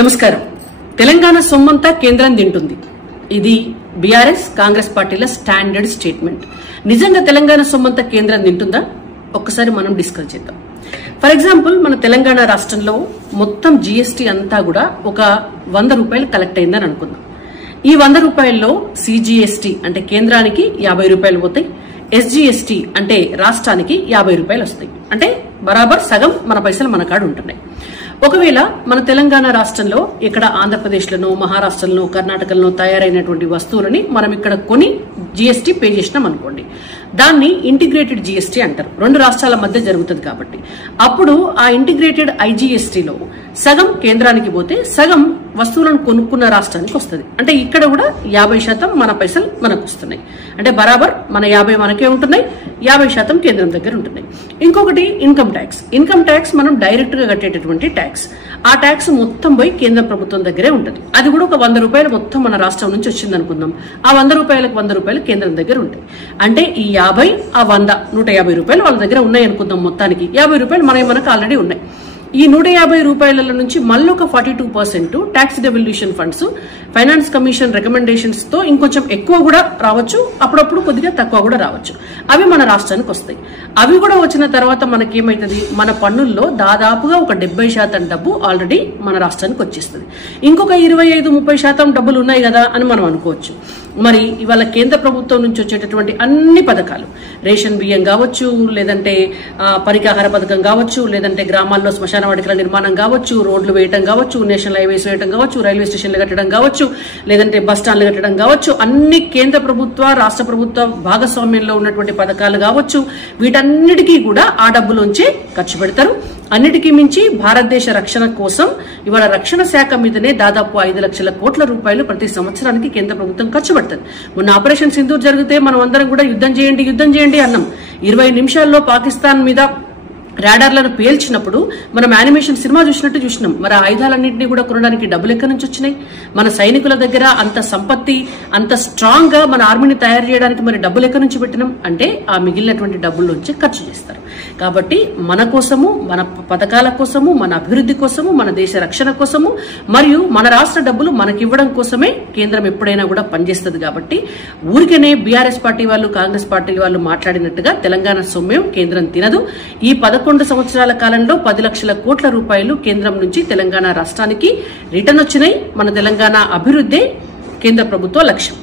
నమస్కారం. తెలంగాణ సొమ్మంతా కేంద్రం తింటుంది. ఇది బీఆర్ఎస్ కాంగ్రెస్ పార్టీల స్టాండర్డ్ స్టేట్మెంట్. నిజంగా తెలంగాణ సొమ్మంతా కేంద్రం తింటుందా? ఒక్కసారి మనం డిస్కస్ చేద్దాం. ఫర్ ఎగ్జాంపుల్, మన తెలంగాణ రాష్ట్రంలో మొత్తం జీఎస్టీ అంతా కూడా ఒక 100 రూపాయలు కలెక్ట్ అయిందని అనుకుందాం. ఈ 100 రూపాయల్లో సిజిఎస్టీ అంటే కేంద్రానికి 50 రూపాయలు పోతాయి, ఎస్జిఎస్టీ అంటే రాష్ట్రానికి 50 రూపాయలు వస్తాయి. అంటే బరాబర్ సగం మన పైసలు మన కాడ ఉంటున్నాయి. ఒకవేళ మన తెలంగాణ రాష్ట్రంలో ఇక్కడ ఆంధ్రప్రదేశ్లోనో మహారాష్ట్రలో కర్ణాటకలో తయారైనటువంటి వస్తువులని మనం ఇక్కడ కొని జీఎస్టీ పే చేసినాం అనుకోండి, దాన్ని ఇంటిగ్రేటెడ్ జీఎస్టీ అంటారు. రెండు రాష్ట్రాల మధ్య జరుగుతుంది కాబట్టి అప్పుడు ఆ ఇంటిగ్రేటెడ్ ఐజీఎస్టీలో సగం కేంద్రానికి పోతే సగం వస్తువులను కొనుక్కున్న రాష్ట్రానికి వస్తుంది. అంటే ఇక్కడ కూడా 50% మన పైసలు మనకు వస్తున్నాయి. అంటే బరాబర్ మన 50 మనకే ఉంటున్నాయి, 50% కేంద్రం దగ్గర ఉంటున్నాయి. ఇంకొకటి ఇన్కమ్ ట్యాక్స్. ఇన్కమ్ ట్యాక్స్ మనం డైరెక్ట్ గా కట్టేటటువంటి ట్యాక్స్. ఆ ట్యాక్స్ మొత్తం పోయి కేంద్ర ప్రభుత్వం దగ్గరే ఉంటుంది. అది కూడా ఒక 100 రూపాయలు మొత్తం మన రాష్ట్రం నుంచి వచ్చింది అనుకుందాం. ఆ 100 రూపాయలకు 100 రూపాయలు కేంద్రం దగ్గర ఉంటాయి. అంటే ఈ 50 ఆ 100 150 రూపాయలు వాళ్ళ దగ్గర ఉన్నాయి అనుకుందాం. మొత్తానికి 50 రూపాయలు మనకు ఆల్రెడీ ఉన్నాయి. ఈ 150 రూపాయల నుంచి మళ్ళీ ఒక 42% tax devolution funds, finance commission recommendations తో ఇంకొంచెం ఎక్కువ కూడా రావచ్చు, అప్పుడప్పుడు కొద్దిగా తక్కువ కూడా రావచ్చు. అవి మన రాష్ట్రానికి వస్తాయి. అవి కూడా వచ్చిన తర్వాత మనకేమైతుంది, మన పన్నుల్లో దాదాపుగా ఒక 70% డబ్బు ఆల్రెడీ మన రాష్ట్రానికి వచ్చేస్తుంది. ఇంకొక 25-30% డబ్బులు ఉన్నాయి కదా అని మనం అనుకోవచ్చు. మరి ఇవాళ కేంద్ర ప్రభుత్వం నుంచి వచ్చేటటువంటి అన్ని పథకాలు, రేషన్ బియ్యం కావచ్చు, లేదంటే పరికాహార పథకం కావచ్చు, లేదంటే గ్రామాల్లో శ్మశాన వాటికల నిర్మాణం కావచ్చు, రోడ్లు వేయటం కావచ్చు, నేషనల్ హైవేస్ వేయటం కావచ్చు, రైల్వే స్టేషన్లు కట్టడం కావచ్చు, లేదంటే బస్ స్టాండ్లు కట్టడం కావచ్చు, అన్ని కేంద్ర ప్రభుత్వ రాష్ట్ర ప్రభుత్వ భాగస్వామ్యంలో ఉన్నటువంటి పథకాలు కావచ్చు, వీటన్నిటికీ కూడా ఆ డబ్బులోంచే ఖర్చు పెడతారు. అన్నిటికీ మించి భారతదేశ రక్షణ కోసం ఇవాళ రక్షణ శాఖ మీదనే దాదాపు 5 లక్షల కోట్ల రూపాయలు ప్రతి సంవత్సరానికి కేంద్ర ప్రభుత్వం ఖర్చు పెడుతుంది. మొన్న ఆపరేషన్ సింధూర్ జరిగితే మనం అందరం కూడా యుద్ధం చేయండి అన్నాం. 20 నిమిషాల్లో పాకిస్తాన్ మీద రాడార్లను పేల్చినప్పుడు మనం యానిమేషన్ సినిమా చూసినట్టు చూసినాం. మరి ఆయుధాలన్నింటినీ కూడా కొనడానికి డబ్బులు ఎక్కడి నుంచి వచ్చినాయి? మన సైనికుల దగ్గర అంత సంపత్తి, అంత స్ట్రాంగ్ గా మన ఆర్మీని తయారు చేయడానికి మరి డబ్బులు ఎక్కడి నుంచి పెట్టినాం? అంటే ఆ మిగిలినటువంటి డబ్బుల్లోంచి ఖర్చు చేస్తారు. కాబట్టి మన కోసము, మన పథకాల కోసము, మన అభివృద్ధి కోసము, మన దేశ రక్షణ కోసము, మరియు మన రాష్ట్ర డబ్బులు మనకివ్వడం కోసమే కేంద్రం ఎప్పుడైనా కూడా పనిచేస్తుంది. కాబట్టి ఊరికనే బీఆర్ఎస్ పార్టీ వాళ్ళు, కాంగ్రెస్ పార్టీ వాళ్ళు మాట్లాడినట్టుగా తెలంగాణ సొమ్యం కేంద్రం తినదు. ఈ 11 సంవత్సరాల కాలంలో 10 లక్షల కోట్ల రూపాయలు కేంద్రం నుంచి తెలంగాణ రాష్ట్రానికి రిటర్న్ వచ్చినాయి. మన తెలంగాణ అభివృద్ధి కేంద్ర ప్రభుత్వ లక్ష్యం.